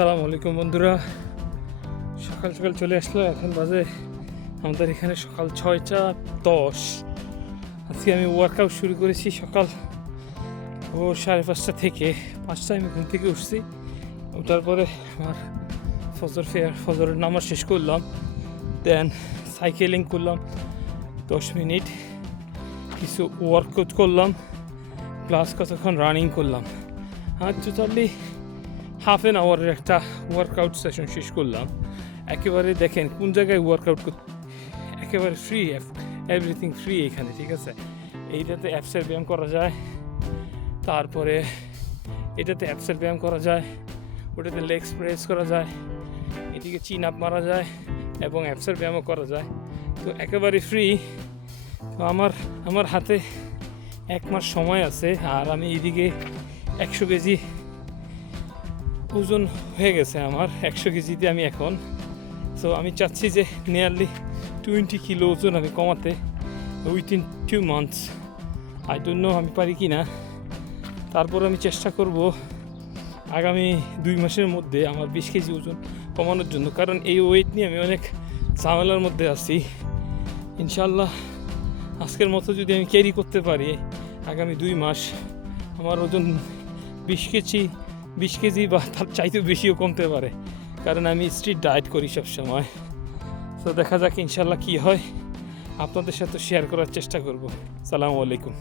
আসসালামু আলাইকুম বন্ধুরা, সকাল সকাল চলে আসলো। এখন বাজে আমাদের এখানে সকাল 6টা 10। আজকে আমি ওয়ার্কআউট শুরু করেছি সকাল ভোর 5:30 থেকে। 5টায় আমি ঘুম থেকে উঠছি। ওঠার পরে আমার ফজরের নামাজ শেষ করলাম, দেন সাইকেলিং করলাম 10 মিনিট, কিছু ওয়ার্কআউট করলাম, প্লাস কতক্ষণ রানিং করলাম। আর টোটালি হাফ অ্যান আওয়ারের একটা ওয়ার্কআউট সেশন শেষ করলাম। একেবারে দেখেন কোন জায়গায় ওয়ার্কআউট একেবারে ফ্রি, এভরিথিং ফ্রি এখানে, ঠিক আছে। এইটাতে অ্যাপসের ব্যায়াম করা যায়, তারপরে এটাতে অ্যাপসের ব্যায়াম করা যায়, ওটাতে লেগ প্রেস করা যায়, এদিকে চিন আপ মারা যায় এবং অ্যাপসের ব্যায়ামও করা যায়। তো একেবারে ফ্রি। তো আমার হাতে 1 মাস সময় আছে, আর আমি এইদিকে 100 কেজি ওজন হয়ে গেছে আমার। 100 কেজিতে আমি এখন। সো আমি চাচ্ছি যে নিয়ারলি 20 কিলো ওজন আমি কমাতে within 2 months. I don't know আমি পারি কি না। তারপর আমি চেষ্টা করব আগামী 2 মাসের মধ্যে আমার 20 কেজি ওজন কমানোর জন্য, কারণ এই ওয়েট নিয়ে আমি অনেক ঝামেলার মধ্যে আছি। ইনশাল্লাহ আজকের মতো যদি আমি ক্যারি করতে পারি, আগামী 2 মাস আমার ওজন 20 কেজি বা তার চাইতে বেশিও কমতে পারে, কারণ আমি স্ট্রিট ডায়েট করি সবসময়। তো দেখা যাক ইনশাল্লাহ কী হয়, আপনাদের সাথে শেয়ার করার চেষ্টা করব। সালামু আলাইকুম।